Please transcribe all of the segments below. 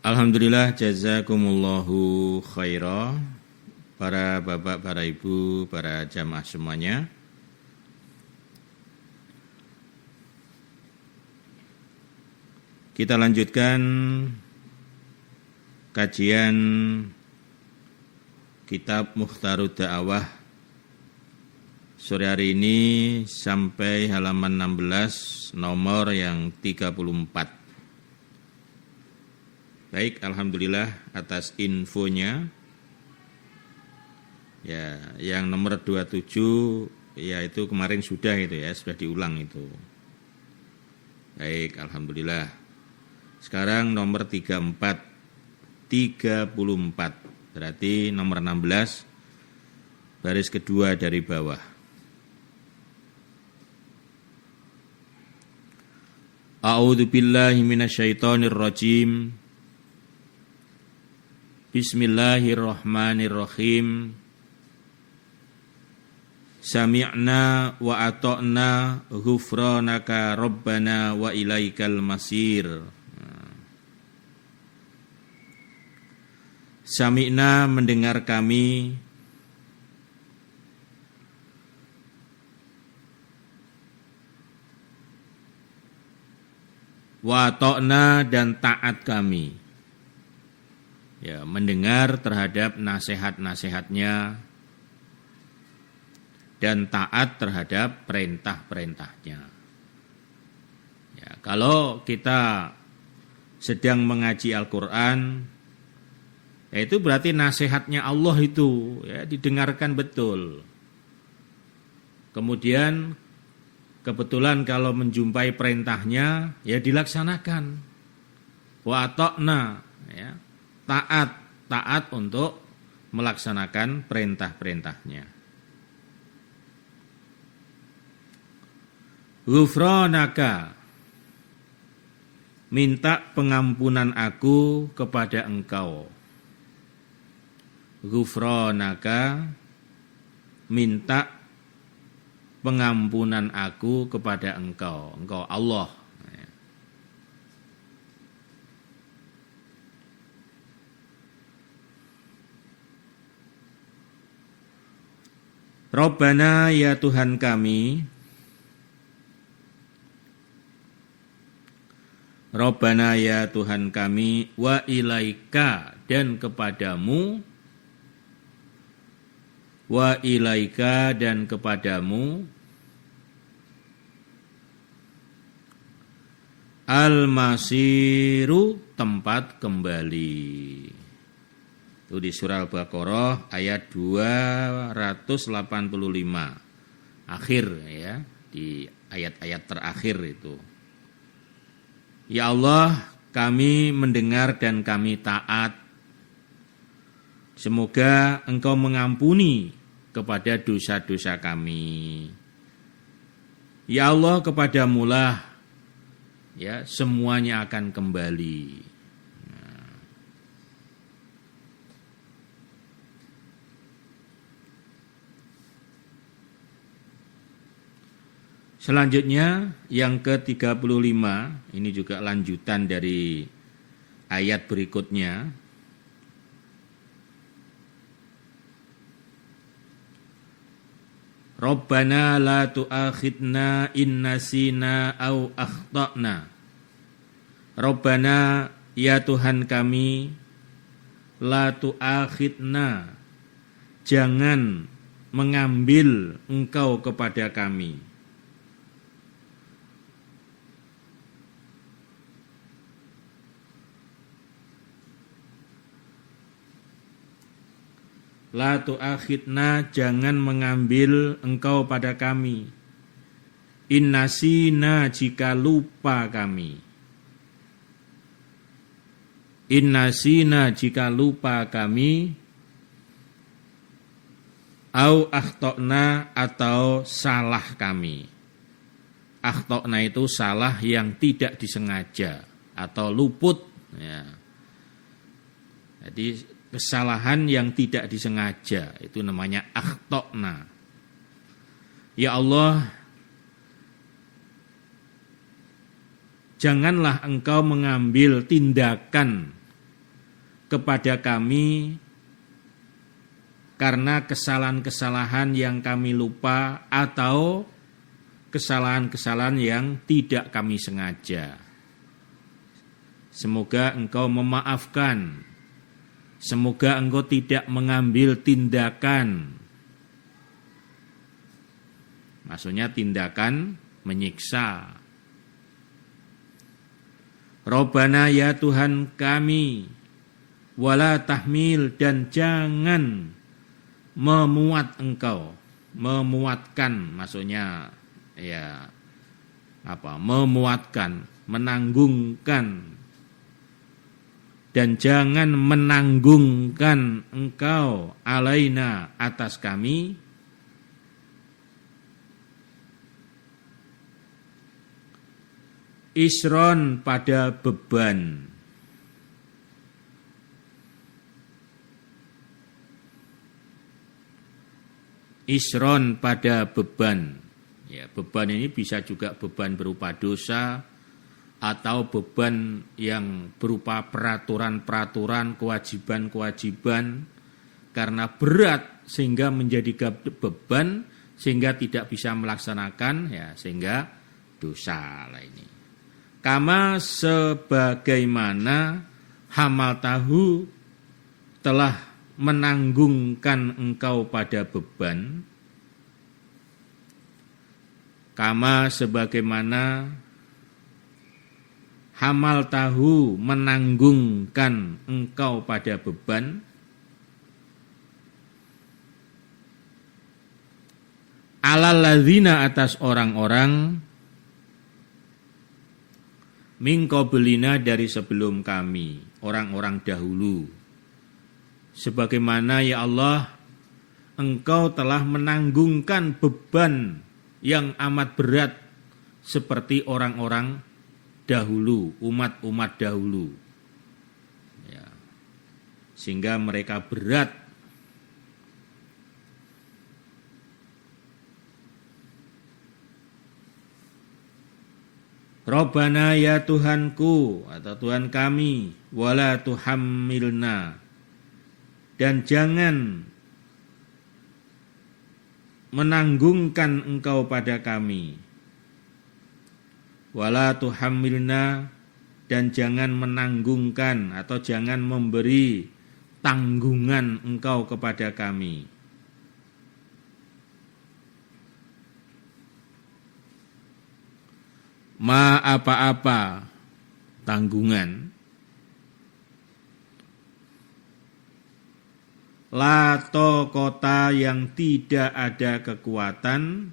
Alhamdulillah, jazakumullahu khaira. Para bapak, para ibu, para jamaah semuanya. Kita lanjutkan kajian kitab Mukhtarud Da'awah sore hari ini sampai halaman 16 nomor yang 34. Baik, alhamdulillah atas infonya. Ya, yang nomor 27 yaitu kemarin sudah itu ya, sudah diulang itu. Baik, alhamdulillah. Sekarang nomor 34. Berarti nomor 16 baris kedua dari bawah. A'udzu billahi minasyaitonir rajim. Bismillahirrahmanirrahim. Sami'na wa ata'na ghufranaka rabbana wa ilaikal masir. Sami'na mendengar kami, wa ata'na dan taat kami. Ya, mendengar terhadap nasihat-nasihatnya dan taat terhadap perintah-perintahnya. Ya, kalau kita sedang mengaji Al-Quran, ya itu berarti nasihatnya Allah itu ya, didengarkan betul. Kemudian kebetulan kalau menjumpai perintahnya, ya dilaksanakan. Wa ata'na, ya. Taat untuk melaksanakan perintah-perintahnya. Ghufranaka, minta pengampunan aku kepada engkau. Ghufranaka, minta pengampunan aku kepada engkau. Engkau Allah. Rabbana, ya Tuhan kami. Rabbana, ya Tuhan kami, wa ilaika, dan kepadamu, wa ilaika, dan kepadamu, al-masiru, tempat kembali. Itu di surah Al-Baqarah ayat 285 akhir ya, di ayat-ayat terakhir itu. Ya Allah, kami mendengar dan kami taat. Semoga Engkau mengampuni kepada dosa-dosa kami. Ya Allah, kepadamulah ya semuanya akan kembali. Selanjutnya yang ke-35, ini juga lanjutan dari ayat berikutnya. Rabbana la tu'akhidna in nasina au akhtana. Rabbana, ya Tuhan kami, la tu'akhidna, jangan mengambil Engkau kepada kami. La tu'akhidna, jangan mengambil Engkau pada kami. Innasina, jika lupa kami. Innasina, jika lupa kami. Au akhtana, atau salah kami. Akhtana itu salah yang tidak disengaja atau luput ya. Jadi kesalahan yang tidak disengaja, itu namanya akhtana. Ya Allah, janganlah Engkau mengambil tindakan kepada kami karena kesalahan-kesalahan yang kami lupa atau kesalahan-kesalahan yang tidak kami sengaja. Semoga Engkau memaafkan. Semoga Engkau tidak mengambil tindakan. Maksudnya tindakan menyiksa. Rabbana ya Tuhan kami, wala tahmil, dan jangan memuat Engkau. Memuatkan maksudnya ya memuatkan, menanggungkan, dan jangan menanggungkan Engkau alaina atas kami isron pada beban. Isron pada beban. Ya, beban ini bisa juga beban berupa dosa atau beban yang berupa peraturan-peraturan, kewajiban-kewajiban karena berat sehingga menjadi beban sehingga tidak bisa melaksanakan, ya sehingga dosa lah ini. Kama sebagaimana hamal tahu telah menanggungkan Engkau pada beban. Kama sebagaimana hamal tahu menanggungkan Engkau pada beban. Alal ladzina atas orang-orang min qablina dari sebelum kami, orang-orang dahulu. Sebagaimana ya Allah, Engkau telah menanggungkan beban yang amat berat seperti orang-orang dahulu, umat-umat dahulu. Ya. Sehingga mereka berat. Rabbana ya Tuhanku atau Tuhan kami, wala tuhammilna, dan jangan menanggungkan Engkau pada kami. Wala tuhammilna, dan jangan menanggungkan atau jangan memberi tanggungan Engkau kepada kami. Ma apa-apa tanggungan. La to kota yang tidak ada kekuatan.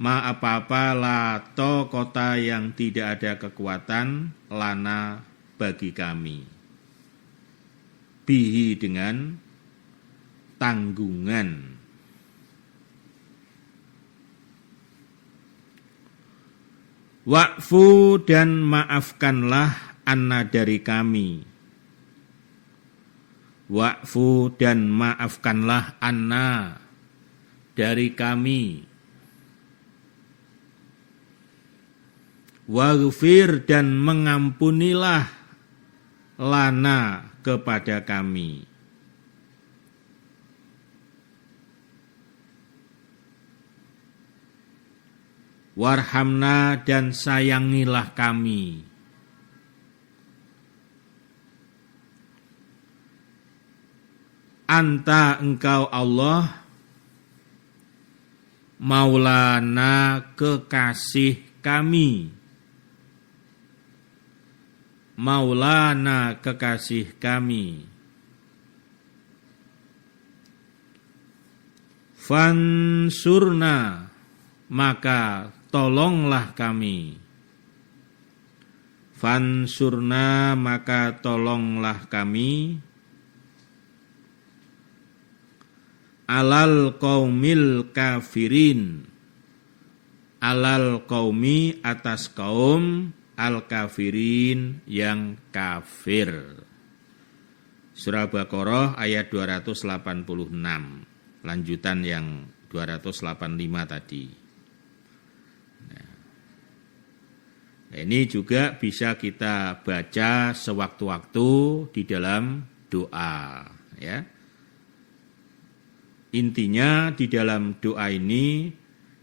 Ma apa-apa la to kota yang tidak ada kekuatan lana bagi kami. Bihi dengan tanggungan. Wa'fu dan maafkanlah anna dari kami. Wa'fu dan maafkanlah anna dari kami. Waghfir dan mengampunilah lana kepada kami. Warhamna dan sayangilah kami. Anta engkau Allah, maulana kekasih kami. Maulana kekasih kami. Fansurna, maka tolonglah kami. Fansurna, maka tolonglah kami. Alal qaumil kafirin. Alal qaumi atas kaum al kafirin yang kafir. Surah Baqarah ayat 286. Lanjutan yang 285 tadi. Ini juga bisa kita baca sewaktu-waktu di dalam doa, ya. Intinya di dalam doa ini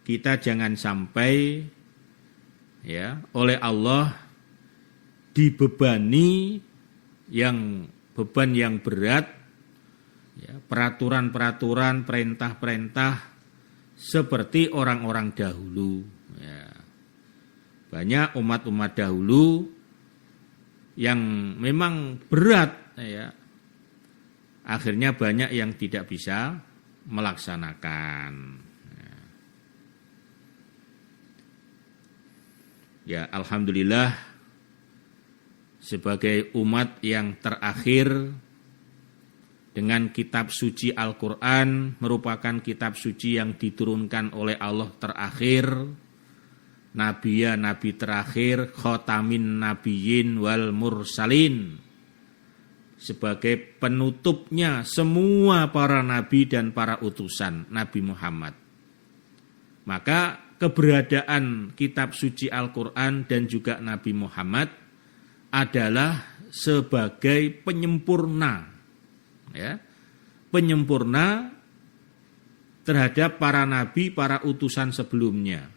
kita jangan sampai ya oleh Allah dibebani beban yang berat, ya, peraturan-peraturan, perintah-perintah seperti orang-orang dahulu. Ya. Banyak umat-umat dahulu yang memang berat, ya. Akhirnya banyak yang tidak bisa melaksanakan. Ya, alhamdulillah sebagai umat yang terakhir dengan kitab suci Al-Quran merupakan kitab suci yang diturunkan oleh Allah terakhir, nabi terakhir, khotamin nabiyyin wal mursalin, sebagai penutupnya semua para nabi dan para utusan Nabi Muhammad. Maka keberadaan kitab suci Al-Quran dan juga Nabi Muhammad adalah sebagai penyempurna, ya, penyempurna terhadap para nabi, para utusan sebelumnya.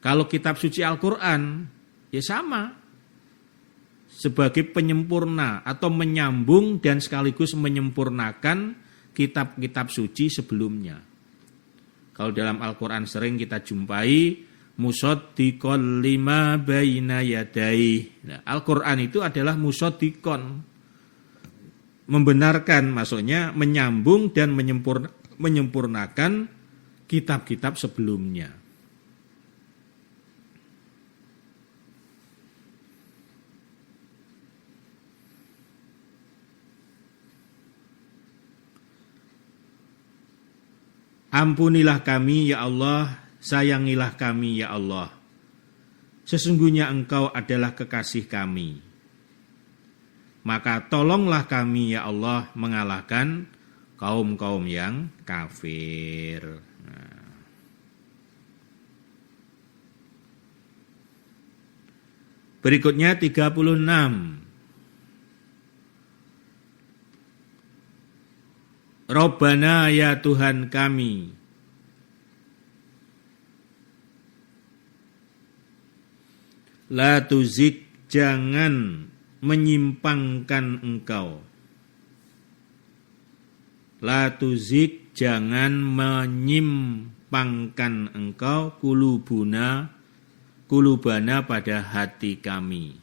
Kalau kitab suci Al-Quran, ya sama, sebagai penyempurna atau menyambung dan sekaligus menyempurnakan kitab-kitab suci sebelumnya. Kalau dalam Al-Quran sering kita jumpai musaddiqon lima baina yadai. Nah, Al-Quran itu adalah musaddiqon, membenarkan, maksudnya menyambung dan menyempurnakan kitab-kitab sebelumnya. Ampunilah kami ya Allah, sayangilah kami ya Allah. Sesungguhnya Engkau adalah kekasih kami. Maka tolonglah kami ya Allah mengalahkan kaum-kaum yang kafir. Berikutnya 36. Rabbana ya Tuhan kami, la tuzik, jangan menyimpangkan Engkau. La tuzik, jangan menyimpangkan Engkau kulubana pada hati kami.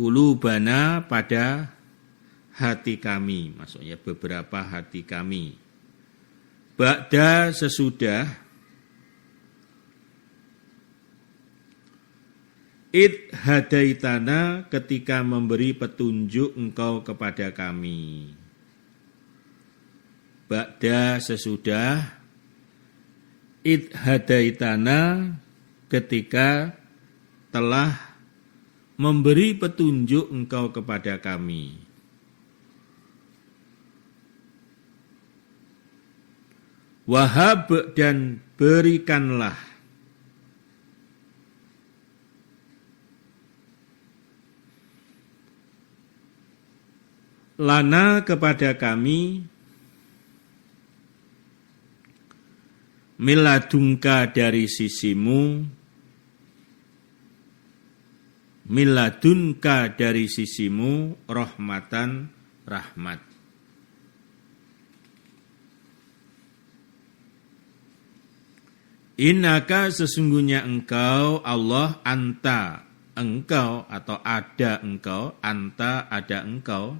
Kulubana pada hati kami, maksudnya beberapa hati kami. Ba'da sesudah, id hadaitana ketika memberi petunjuk Engkau kepada kami. Ba'da sesudah, id hadaitana ketika telah memberi petunjuk Engkau kepada kami. Wahab, dan berikanlah lana kepada kami miladungka dari sisimu, miladunka dari sisimu, rahmatan, rahmat. Innaka, sesungguhnya Engkau Allah, anta, Engkau atau ada Engkau, anta, ada Engkau,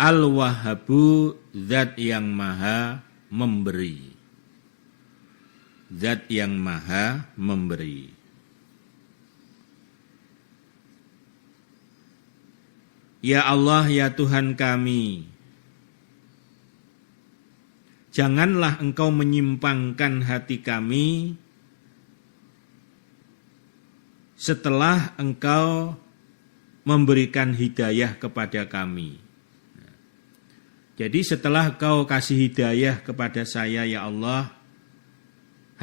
Al-Wahhabu, zat yang maha memberi. Zat yang maha memberi. Ya Allah, ya Tuhan kami, janganlah Engkau menyimpangkan hati kami setelah Engkau memberikan hidayah kepada kami. Jadi setelah kau kasih hidayah kepada saya ya Allah,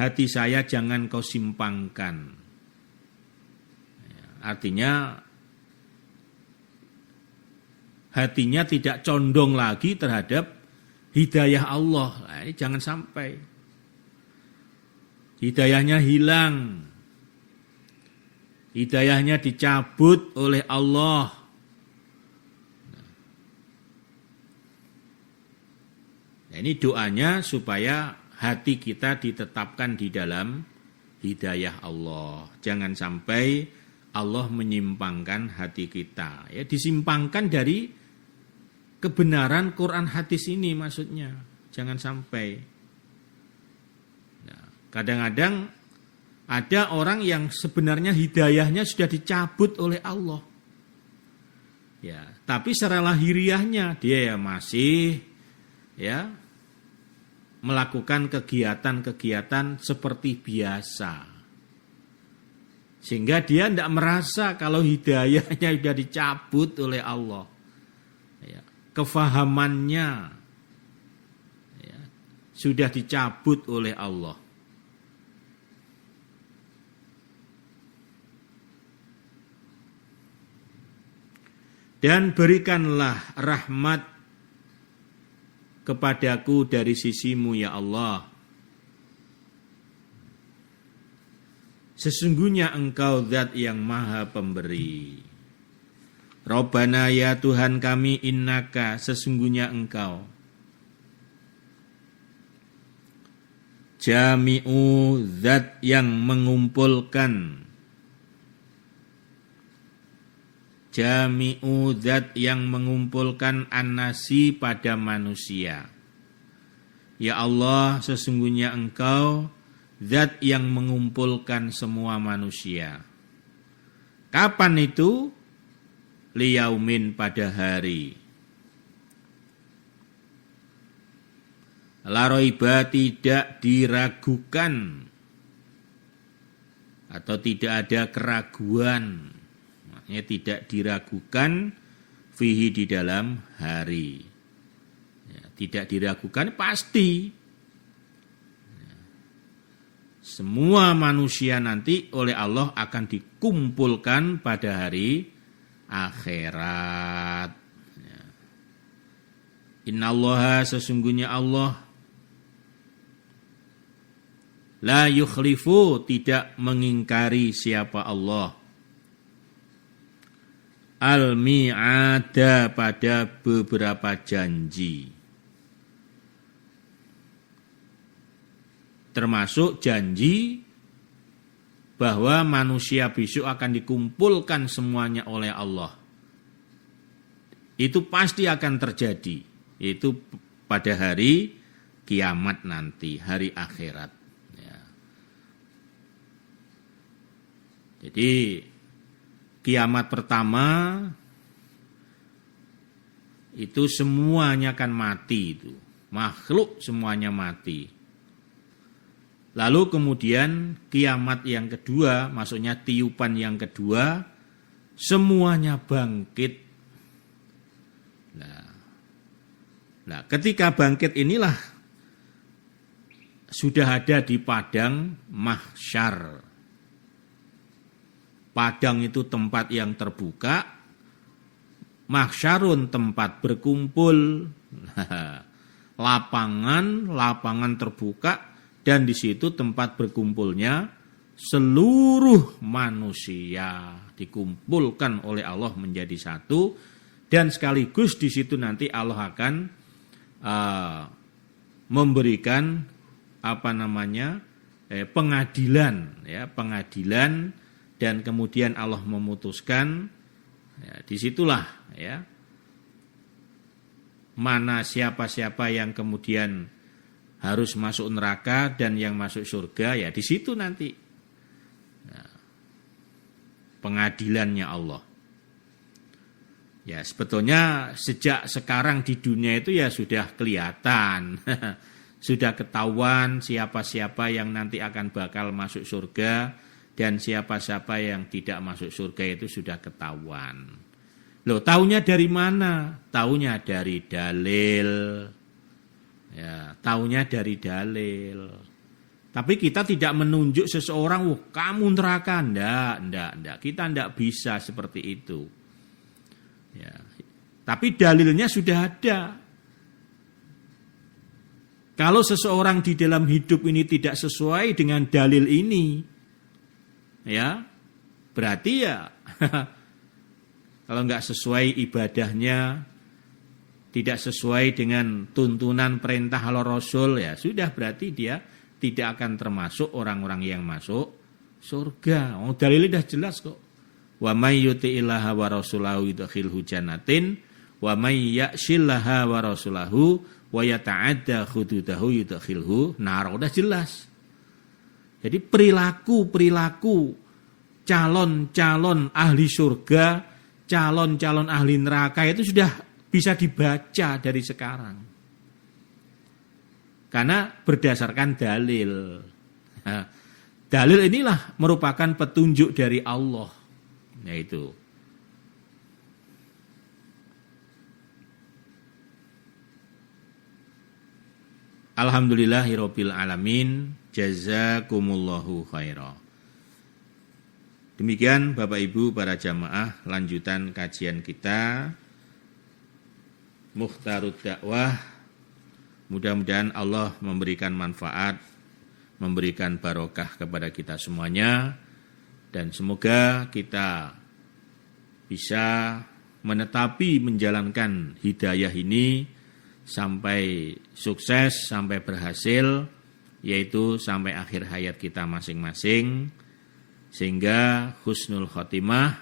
hati saya jangan kau simpangkan. Artinya hatinya tidak condong lagi terhadap hidayah Allah. Nah, ini jangan sampai hidayahnya hilang, hidayahnya dicabut oleh Allah. Nah, ini doanya supaya hati kita ditetapkan di dalam hidayah Allah. Jangan sampai Allah menyimpangkan hati kita. Ya, disimpangkan dari kebenaran Quran hadis ini maksudnya. Jangan sampai. Nah, kadang-kadang ada orang yang sebenarnya hidayahnya sudah dicabut oleh Allah. Ya, tapi secara lahiriahnya dia ya masih ya melakukan kegiatan-kegiatan seperti biasa. Sehingga dia tidak merasa kalau hidayahnya sudah dicabut oleh Allah. Ya, kefahamannya ya, sudah dicabut oleh Allah. Dan berikanlah rahmat kepadaku dari sisimu ya Allah. Sesungguhnya engkau zat yang maha pemberi. Rabbana ya Tuhan kami innaka, sesungguhnya engkau. Jami'u zat yang mengumpulkan. Jami'u zat yang mengumpulkan an-nasi pada manusia. Ya Allah, sesungguhnya engkau zat yang mengumpulkan semua manusia. Kapan itu? Liyaumin pada hari. La raiba tidak diragukan atau tidak ada keraguan. Maknanya tidak diragukan fihi di dalam hari. Ya, tidak diragukan pasti. Ya. Semua manusia nanti oleh Allah akan dikumpulkan pada hari akhirat. Ya. Innallaha sesungguhnya Allah la yukhlifu tidak mengingkari siapa Allah. Al-mi'ada pada beberapa janji. Termasuk janji bahwa manusia besok akan dikumpulkan semuanya oleh Allah. Itu pasti akan terjadi. Itu pada hari kiamat nanti, hari akhirat. Ya. Jadi kiamat pertama itu semuanya akan mati itu. Makhluk semuanya mati. Lalu kemudian kiamat yang kedua, maksudnya tiupan yang kedua, semuanya bangkit. Nah, ketika bangkit inilah sudah ada di padang mahsyar. Padang itu tempat yang terbuka, mahsyarun tempat berkumpul, lapangan terbuka, dan di situ tempat berkumpulnya seluruh manusia dikumpulkan oleh Allah menjadi satu, dan sekaligus di situ nanti Allah akan memberikan pengadilan, ya, pengadilan. Dan kemudian Allah memutuskan, ya, disitulah ya, mana siapa-siapa yang kemudian harus masuk neraka dan yang masuk surga, ya di situ nanti ya, pengadilannya Allah. Ya sebetulnya sejak sekarang di dunia itu ya sudah kelihatan, sudah ketahuan siapa-siapa yang nanti akan bakal masuk surga. Dan siapa-siapa yang tidak masuk surga itu sudah ketahuan. Loh, taunya dari mana? Taunya dari dalil. Ya, taunya dari dalil. Tapi kita tidak menunjuk seseorang, wah kamu neraka. Enggak. Kita enggak bisa seperti itu. Ya. Tapi dalilnya sudah ada. Kalau seseorang di dalam hidup ini tidak sesuai dengan dalil ini, ya, berarti ya kalau enggak sesuai ibadahnya, tidak sesuai dengan tuntunan perintah Allah Rasul, ya sudah berarti dia tidak akan termasuk orang-orang yang masuk surga. Oh, dalilnya sudah jelas kok. Wa may yuti'illaha wa rasulahu yudkhilhu jannatin wa may ya'shillaha wa rasulahu wa yata'adda hududahu yudkhilhu nar. Udah jelas. Jadi perilaku calon-calon ahli surga, calon-calon ahli neraka itu sudah bisa dibaca dari sekarang. Karena berdasarkan dalil. Nah, dalil inilah merupakan petunjuk dari Allah. Yaitu Alhamdulillahirabbil alamin, jazakumullahu khaira. Demikian Bapak Ibu para jamaah lanjutan kajian kita Mukhtarud Dakwah. Mudah-mudahan Allah memberikan manfaat, memberikan barokah kepada kita semuanya, dan semoga kita bisa menetapi menjalankan hidayah ini sampai sukses, sampai berhasil, yaitu sampai akhir hayat kita masing-masing, sehingga husnul khotimah.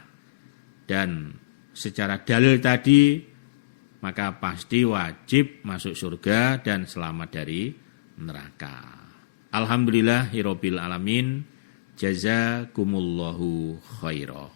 Dan secara dalil tadi, maka pasti wajib masuk surga dan selamat dari neraka. Alhamdulillahirabbil alamin, jazakumullahu khaira.